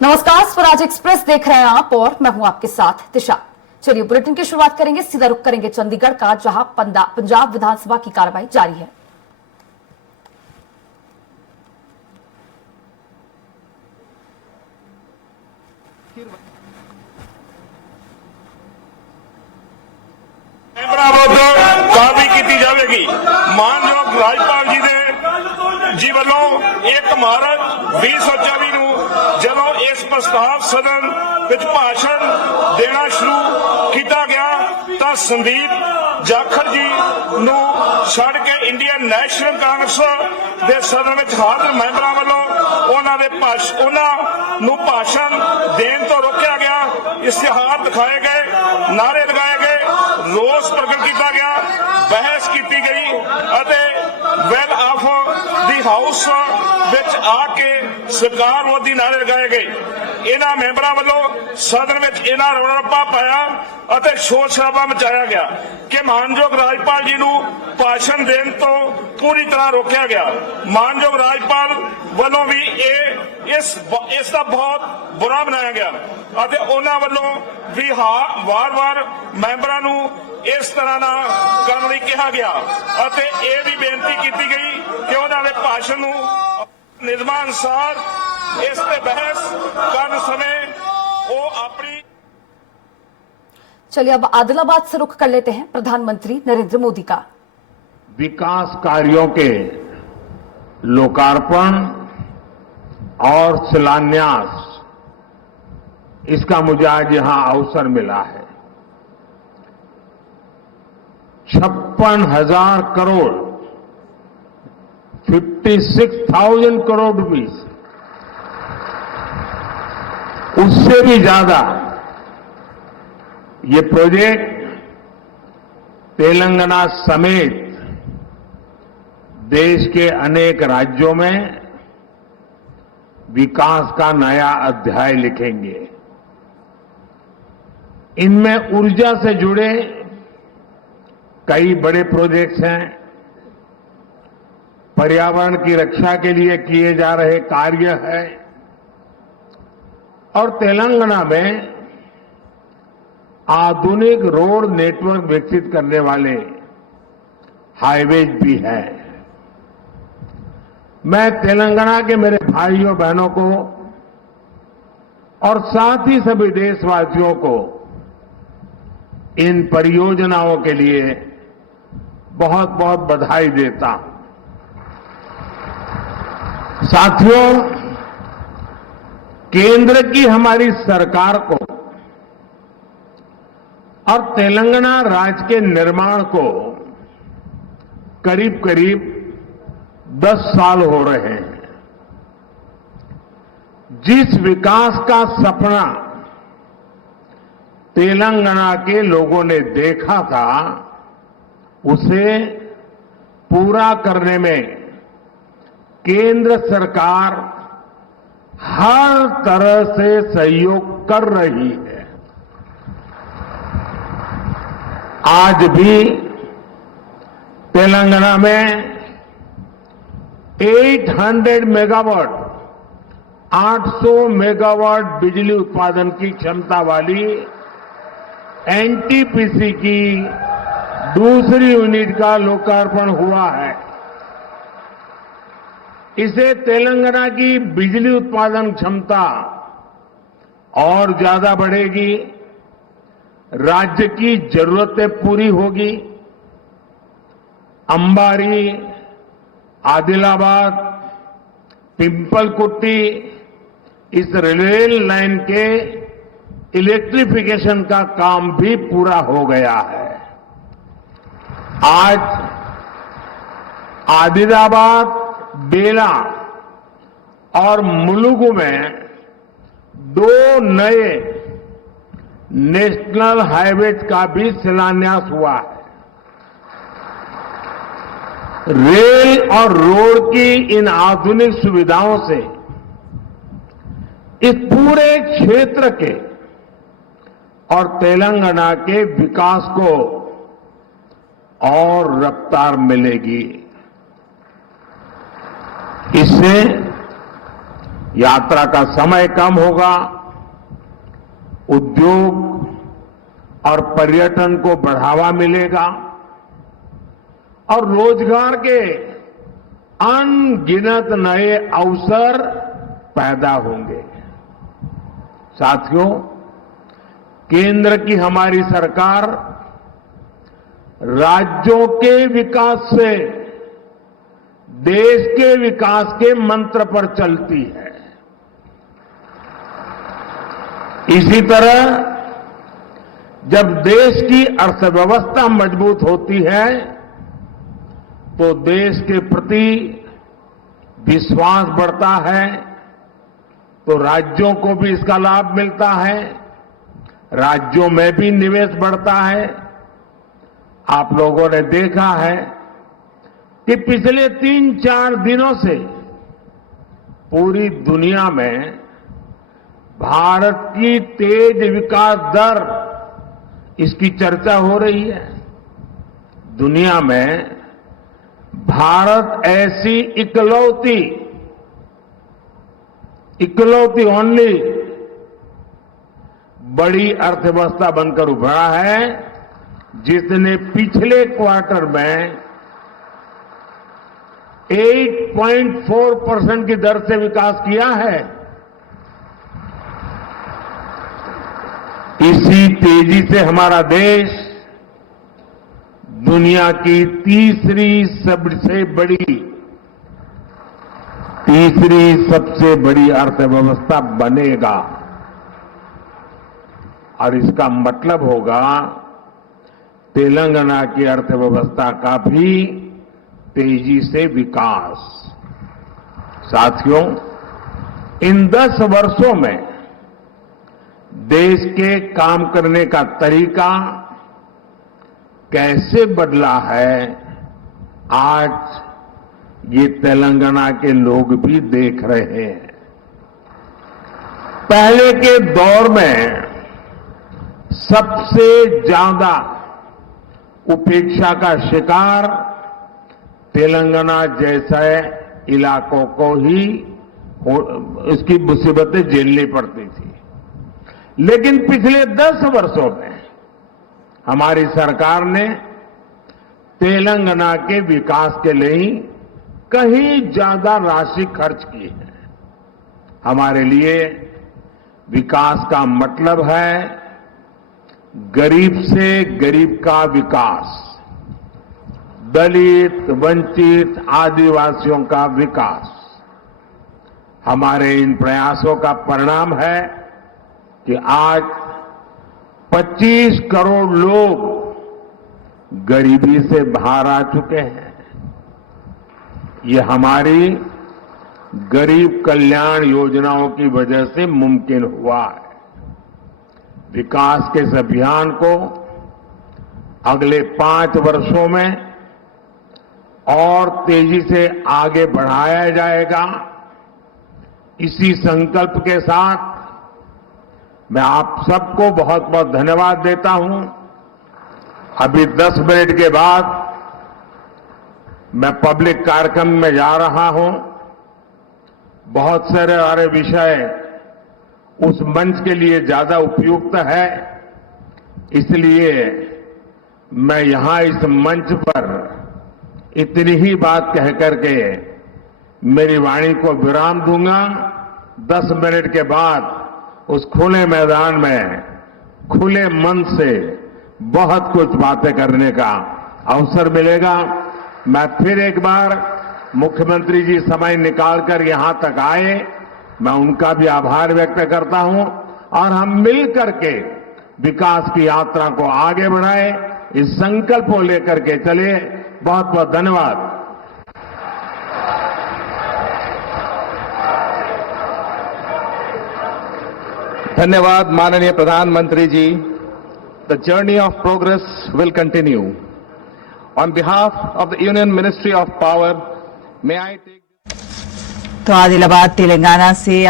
नमस्कार, स्वराज एक्सप्रेस देख रहे हैं आप और मैं हूं आपके साथ दिशा। चलिए बुलेटिन की शुरुआत करेंगे। सीधा रुख करेंगे चंडीगढ़ का, जहां पंजाब विधानसभा की कार्रवाई जारी है। कार्रवाई की जाएगी। मानयोग राज्यपाल जी ਵੱਲੋਂ 1 ਮਾਰਚ 2024 ਨੂੰ ਜਦੋਂ ਇਸ ਪ੍ਰਸਤਾਵ ਸਦਨ ਵਿੱਚ ਭਾਸ਼ਣ ਦੇਣਾ ਸ਼ੁਰੂ ਕੀਤਾ ਗਿਆ ਤਾਂ ਸੰਦੀਪ ਜਾਖੜ ਜੀ ਨੂੰ ਛੱਡ ਕੇ ਇੰਡੀਅਨ ਨੈਸ਼ਨਲ ਕਾਂਗਰਸ ਦੇ ਸਦਨ ਵਿੱਚ ਹਾਜ਼ਰ ਮੈਂਬਰਾਂ ਵੱਲੋਂ ਉਹਨਾਂ ਨੂੰ ਭਾਸ਼ਣ ਦੇਣ ਤੋਂ ਰੋਕਿਆ ਗਿਆ। ਇਸ਼ਤਿਹਾਰ ਦਿਖਾਏ ਗਏ, ਨਾਰੇ ਲਗਾਏ ਗਏ, ਰੋਸ ਪ੍ਰਗਟ ਕੀਤਾ ਗਿਆ, ਬਹਿਸ ਕੀਤੀ ਗਈ ਅਤੇ ਵੈਲ ਆਫ ਦੀ ਹਾਊਸ ਵਿੱਚ ਆ ਕੇ ਸਰਕਾਰ ਵਿਰੋਧੀ ਨਾਰੇ ਲਗਾਏ ਗਏ। ਇਹਨਾਂ ਮੈਂਬਰਾਂ ਵੱਲੋਂ ਸਦਨ ਵਿੱਚ ਇਹਨਾਂ ਰੌਲਾ ਰੱਪਾ ਪਾਇਆ ਅਤੇ ਸ਼ੋਰ ਸ਼ਰਾਬਾ ਮਚਾਇਆ ਗਿਆ ਕਿ ਮਾਨਯੋਗ ਰਾਜਪਾਲ ਜੀ ਨੂੰ ਭਾਸ਼ਣ ਦੇਣ ਤੋਂ ਪੂਰੀ ਤਰ੍ਹਾਂ ਰੋਕਿਆ ਗਿਆ। ਮਾਨਯੋਗ ਰਾਜਪਾਲ ਵੱਲੋਂ ਵੀ ਇਸ ਦਾ ਬਹੁਤ ਬੁਰਾ ਬਣਾਇਆ ਗਿਆ ਅਤੇ ਉਹਨਾਂ ਵੱਲੋਂ ਵੀ ਵਾਰ-ਵਾਰ ਮੈਂਬਰਾਂ ਨੂੰ ਇਸ ਤਰ੍ਹਾਂ ਨਾ ਕਰਨ ਲਈ ਕਿਹਾ ਗਿਆ ਅਤੇ ਇਹ ਵੀ ਬੇਨਤੀ ਕੀਤੀ ਗਈ ਕਿ ਉਹਨਾਂ ਦੇ ਭਾਸ਼ਣ ਨੂੰ ਨਿਯਮਾਂ ਅਨੁਸਾਰ ਇਸ ਤੇ ਬਹਿਸ ਕਰਨ ਸਮੇਂ ਉਹ ਆਪਣੀ। चलिए अब आदिलाबाद से रुख कर लेते हैं प्रधानमंत्री नरेंद्र मोदी का। विकास कार्यों के लोकार्पण और शिलान्यास, इसका मुझे आज यहां अवसर मिला है। 56,000 करोड़ 56,000 करोड़ रुपीस, उससे भी ज्यादा ये प्रोजेक्ट तेलंगाना समेत देश के अनेक राज्यों में विकास का नया अध्याय लिखेंगे। इनमें ऊर्जा से जुड़े कई बड़े प्रोजेक्ट्स हैं, पर्यावरण की रक्षा के लिए किए जा रहे कार्य है और तेलंगाना में आधुनिक रोड नेटवर्क विकसित करने वाले हाईवेज भी हैं। मैं तेलंगाना के मेरे भाइयों बहनों को और साथ ही सभी देशवासियों को इन परियोजनाओं के लिए बहुत बहुत बधाई देता हूं। साथियों, केंद्र की हमारी सरकार को और तेलंगाना राज्य के निर्माण को करीब करीब 10 साल हो रहे हैं। जिस विकास का सपना तेलंगाना के लोगों ने देखा था, उसे पूरा करने में केंद्र सरकार हर तरह से सहयोग कर रही है। आज भी तेलंगाना में 800 मेगावाट 800 मेगावाट बिजली उत्पादन की क्षमता वाली एनटीपीसी की दूसरी यूनिट का लोकार्पण हुआ है। इससे तेलंगाना की बिजली उत्पादन क्षमता और ज्यादा बढ़ेगी, राज्य की जरूरतें पूरी होगी। अंबारी, आदिलाबाद, पिंपलकुट्टी, इस रेल लाइन के इलेक्ट्रिफिकेशन का काम भी पूरा हो गया है। आज आदिलाबाद, बेला और मुलुगु में 2 नए नेशनल हाईवेज का भी शिलान्यास हुआ है। रेल और रोड की इन आधुनिक सुविधाओं से इस पूरे क्षेत्र के और तेलंगाना के विकास को और रफ्तार मिलेगी। इससे यात्रा का समय कम होगा, उद्योग और पर्यटन को बढ़ावा मिलेगा और रोजगार के अनगिनत नए अवसर पैदा होंगे। साथियों, केंद्र की हमारी सरकार राज्यों के विकास से देश के विकास के मंत्र पर चलती है। इसी तरह जब देश की अर्थव्यवस्था मजबूत होती है तो देश के प्रति विश्वास बढ़ता है, तो राज्यों को भी इसका लाभ मिलता है, राज्यों में भी निवेश बढ़ता है। आप लोगों ने देखा है कि पिछले 3-4 दिनों से पूरी दुनिया में भारत की तेज विकास दर, इसकी चर्चा हो रही है। दुनिया में भारत ऐसी इकलौती ओनली बड़ी अर्थव्यवस्था बनकर उभरा है जिसने पिछले क्वार्टर में 8.4% की दर से विकास किया है। इसी तेजी से हमारा देश दुनिया की तीसरी सबसे बड़ी अर्थव्यवस्था बनेगा और इसका मतलब होगा तेलंगाना की अर्थव्यवस्था का भी तेजी से विकास। साथियों, इन 10 वर्षों में देश के काम करने का तरीका कैसे बदला है, आज ये तेलंगाना के लोग भी देख रहे हैं। पहले के दौर में सबसे ज्यादा उपेक्षा का शिकार तेलंगाना जैसे इलाकों को ही उसकी मुसीबतें झेलनी पड़ती थी। लेकिन पिछले 10 वर्षों में हमारी सरकार ने तेलंगाना के विकास के लिए कहीं ज्यादा राशि खर्च की है। हमारे लिए विकास का मतलब है गरीब से गरीब का विकास, दलित, वंचित, आदिवासियों का विकास। हमारे इन प्रयासों का परिणाम है कि आज 25 करोड़ लोग गरीबी से बाहर आ चुके हैं। ये हमारी गरीब कल्याण योजनाओं की वजह से मुमकिन हुआ है। विकास के इस अभियान को अगले 5 वर्षों में और तेजी से आगे बढ़ाया जाएगा। इसी संकल्प के साथ मैं आप सबको बहुत बहुत धन्यवाद देता हूं। अभी 10 मिनट के बाद मैं पब्लिक कार्यक्रम में जा रहा हूं। बहुत सारे विषय उस मंच के लिए ज्यादा उपयुक्त है, इसलिए मैं यहां इस मंच पर इतनी ही बात कह करके मेरी वाणी को विराम दूंगा। 10 मिनट के बाद उस खुले मैदान में खुले मन से बहुत कुछ बातें करने का अवसर मिलेगा। मैं फिर एक बार मुख्यमंत्री जी समय निकालकर यहां तक आए, मैं उनका भी आभार व्यक्त करता हूं और हम मिल करके विकास की यात्रा को आगे बढ़ाएं, इस संकल्प को लेकर के चले। बहुत बहुत धन्यवाद। धन्यवाद माननीय प्रधानमंत्री जी। The journey of progress will continue. On behalf of the Union Ministry of Power, may I take तो आदिलाबाद तेलंगाना से